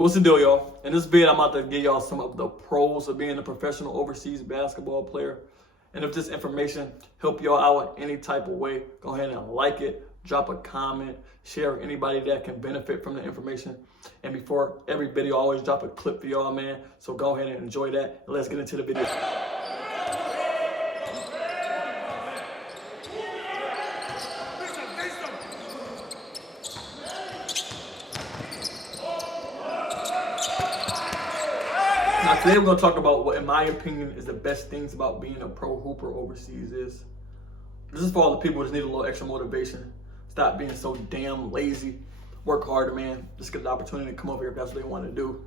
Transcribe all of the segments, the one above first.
What's the deal, y'all? In this vid, I'm about to give y'all some of the pros of being a professional overseas basketball player. And if this information help y'all out in any type of way, go ahead and like it, drop a comment, share with anybody that can benefit from the information. And before every video, I always drop a clip for y'all, man. So go ahead and enjoy that. And let's get into the video. Now today we're going to talk about what, in my opinion, is the best things about being a pro hooper overseas is. This is for all the people who just need a little extra motivation. Stop being so damn lazy. Work harder, man. Just get the opportunity to come over here if that's what they want to do.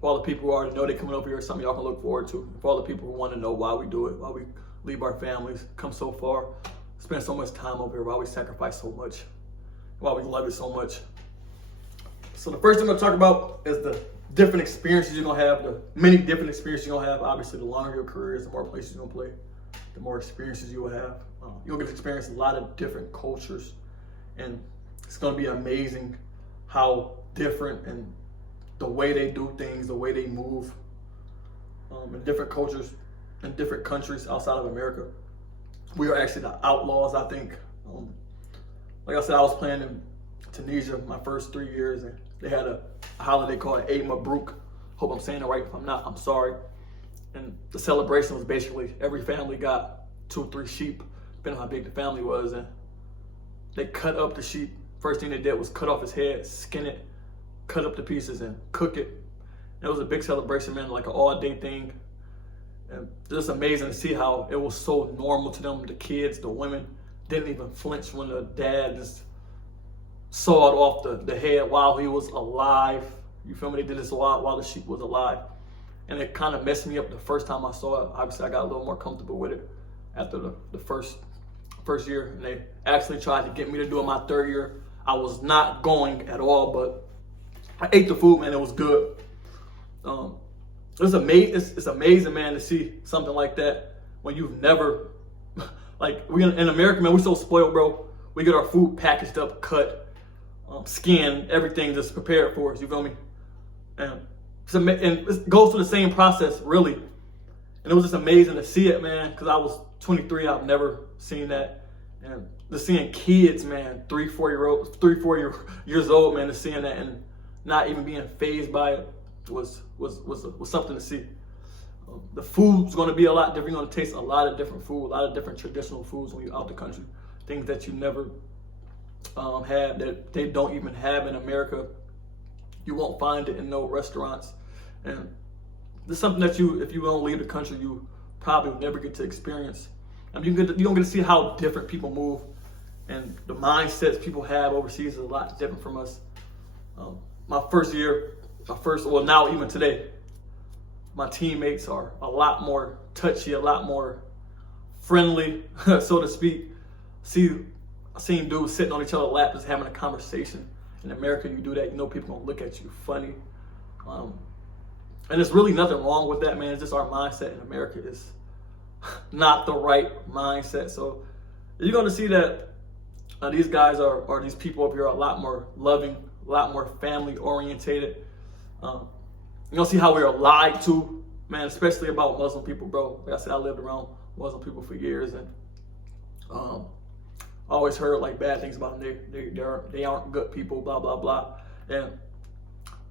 For all the people who already know they're coming over here, something y'all can look forward to. For all the people who want to know why we do it, why we leave our families, come so far, spend so much time over here, why we sacrifice so much, why we love it so much. So the first thing I'm going to talk about is the different experiences you're going to have, the many different experiences you're going to have. Obviously, the longer your career is, the more places you're going to play, the more experiences you will have. You'll get to experience a lot of different cultures, and it's going to be amazing how different and the way they do things, the way they move in different cultures, in different countries outside of America. We are actually the outlaws, I think. Like I said, I was playing in Tunisia my first 3 years, and they had a holiday called Eid Mabruk. Hope I'm saying it right. If I'm not, I'm sorry. And the celebration was basically every family got 2 or 3 sheep, depending on how big the family was, and they cut up the sheep. First thing they did was cut off his head, skin it, cut up the pieces, and cook it. And it was a big celebration, man, like an all-day thing. And just amazing to see how it was so normal to them. The kids, the women didn't even flinch when the dad just sawed off the head while he was alive. You feel me? They did this a lot while the sheep was alive. And it kind of messed me up the first time I saw it. Obviously, I got a little more comfortable with it after the first year. And they actually tried to get me to do it my 3rd year. I was not going at all, but I ate the food, man. It was good. It's amazing, man, to see something like that when you've never, like, we in America, man, we're so spoiled, bro. We get our food packaged up, cut, skinned, everything just prepared for us, you feel me? And it goes through the same process, really. And it was just amazing to see it, man, because I was 23, I've never seen that. And just seeing kids, man, 3, 4 years old, man, just seeing that and not even being fazed by it was something to see. The food's going to be a lot different. You're going to taste a lot of different food, a lot of different traditional foods when you're out the country. Things that you never had, that they don't even have in America. You won't find it in no restaurants. And it's something that if you don't leave the country, you probably will never get to experience. I mean, you don't get to see how different people move, and the mindsets people have overseas is a lot different from us. My first year, now even today, my teammates are a lot more touchy, a lot more friendly, so to speak. I seen dudes sitting on each other's lap just having a conversation. In America, you do that, you know people gonna look at you funny. And there's really nothing wrong with that, man. It's just our mindset in America is not the right mindset. So you're gonna see that these guys or these people up here are a lot more loving, a lot more family orientated. You're gonna see how we are lied to, man, especially about Muslim people, bro. Like I said, I lived around Muslim people for years, and I always heard like bad things about them. They aren't good people, blah, blah, blah. And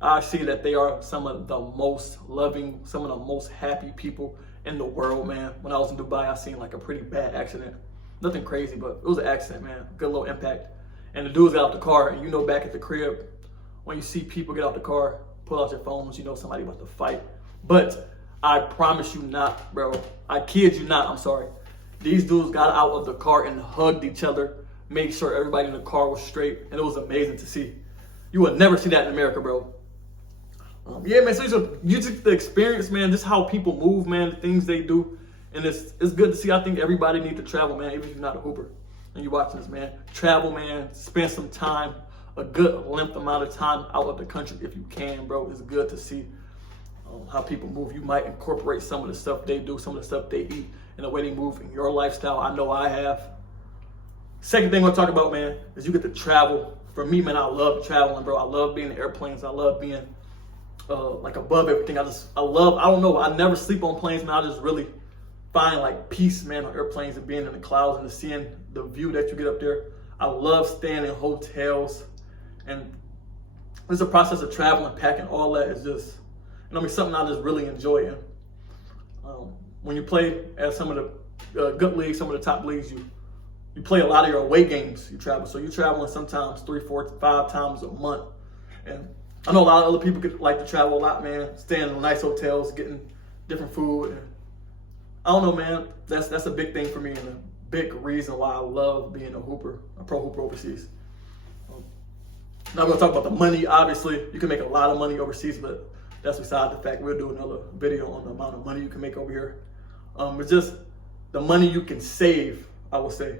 I see that they are some of the most loving, some of the most happy people in the world, man. When I was in Dubai, I seen like a pretty bad accident. Nothing crazy, but it was an accident, man. Good little impact. And the dudes got out the car, and you know back at the crib, when you see people get out the car, pull out your phones, you know somebody about to fight. But I promise you not, bro. I kid you not, I'm sorry. These dudes got out of the car and hugged each other, made sure everybody in the car was straight, and it was amazing to see. You would never see that in America, bro. Yeah, man, so you took the experience, man, just how people move, man, the things they do, and it's good to see. I think everybody needs to travel, man, even if you're not a hooper and you're watching this, man. Travel, man, spend some time, a good length amount of time out of the country if you can, bro. It's good to see how people move. You might incorporate some of the stuff they do, some of the stuff they eat, and the way they move in your lifestyle. I know I have. Second thing we'll talk about, man, is you get to travel. For me, man, I love traveling, bro. I love being in airplanes. I love being like above everything. I don't know. I never sleep on planes, man. I just really find like peace, man, on airplanes and being in the clouds and seeing the view that you get up there. I love staying in hotels, and it's a process of traveling, packing, all that is just, something I just really enjoy. And when you play at some of the good leagues, some of the top leagues, you play a lot of your away games. You travel, so you're traveling sometimes 3, 4, 5 times a month. And I know a lot of other people could like to travel a lot, man, staying in nice hotels, getting different food. And I don't know, man. That's a big thing for me and a big reason why I love being a pro hooper overseas. Now we're gonna talk about the money. Obviously, you can make a lot of money overseas, but that's beside the fact. We'll do another video on the amount of money you can make over here. It's just the money you can save, I would say.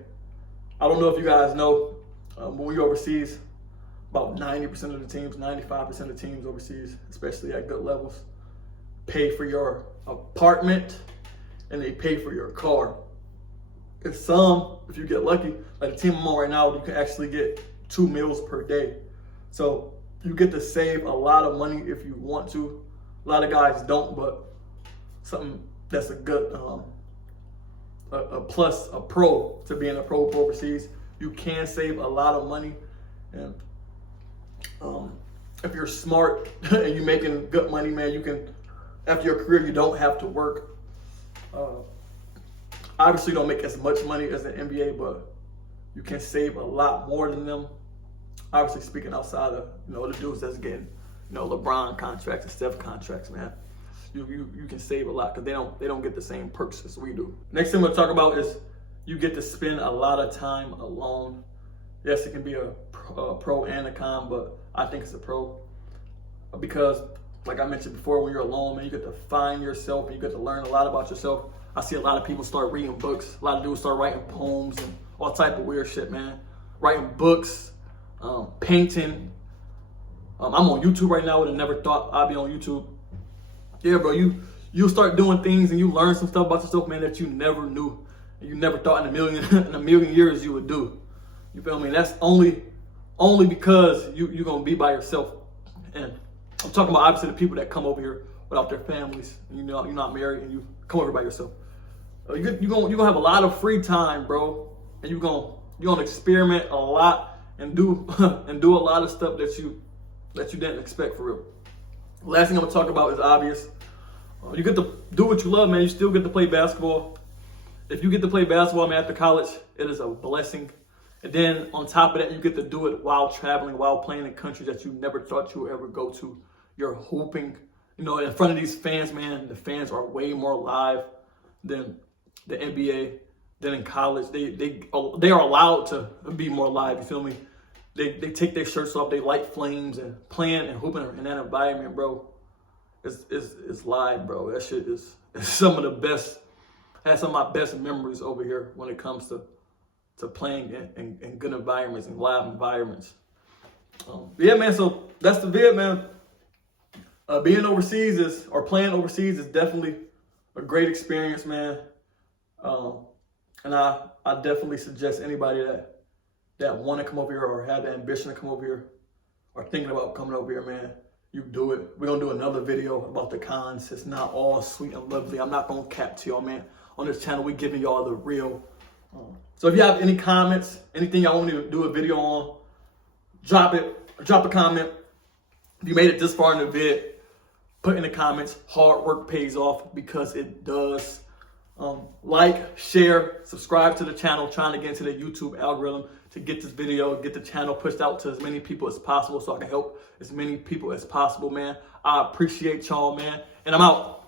I don't know if you guys know, when you're overseas, about 90% of the teams, 95% of the teams overseas, especially at good levels, pay for your apartment and they pay for your car. And some, if you get lucky, like the team I'm on right now, you can actually get 2 meals per day. So you get to save a lot of money if you want to. A lot of guys don't, but something that's a good a plus, a pro to being a pro overseas. You can save a lot of money, and if you're smart and you're making good money, man, you can, after your career, you don't have to work. Obviously, you don't make as much money as the NBA, but you can save a lot more than them. Obviously, speaking outside of the dudes that's getting LeBron contracts and Steph contracts, man, you can save a lot because they don't get the same perks as we do. Next thing we'll talk about is you get to spend a lot of time alone. Yes, it can be a pro and a con, but I think it's a pro because, like I mentioned before, when you're alone, man, you get to find yourself and you get to learn a lot about yourself. I see a lot of people start reading books. A lot of dudes start writing poems and all type of weird shit, man. Writing books, painting. I'm on YouTube right now. I would have never thought I'd be on YouTube. Yeah, bro, you start doing things and you learn some stuff about yourself, man, that you never knew and you never thought in a million years you would do. You feel me? That's only because you're gonna be by yourself. And I'm talking about obviously the people that come over here without their families. And you're not married and you come over by yourself. You're gonna have a lot of free time, bro, and you're gonna experiment a lot and do a lot of stuff that you didn't expect for real. Last thing I'm gonna talk about is obvious. You get to do what you love, man. You still get to play basketball. If you get to play basketball, man, after college, it is a blessing. And then on top of that, you get to do it while traveling, while playing in countries that you never thought you would ever go to. You're hooping, in front of these fans, man. The fans are way more live than the NBA, than in college. They are allowed to be more live. You feel me? They take their shirts off, they light flames and playing and hooping in that environment, bro. It's live, bro. That shit is some of the best. I had some of my best memories over here when it comes to playing in good environments and live environments. Yeah, man. So that's the vid, man. Being overseas playing overseas is definitely a great experience, man. And I definitely suggest anybody that want to come over here or have the ambition to come over here or thinking about coming over here, man, you do it. We're going to do another video about the cons. It's not all sweet and lovely. I'm not going to cap to y'all, man. On this channel, we're giving y'all the real. So if you have any comments, anything y'all want to do a video on, drop a comment. If you made it this far in the vid, put in the comments, hard work pays off, because it does. Like, share, subscribe to the channel, trying to get into the YouTube algorithm to get this video, get the channel pushed out to as many people as possible so I can help as many people as possible, man. I appreciate y'all, man. And I'm out.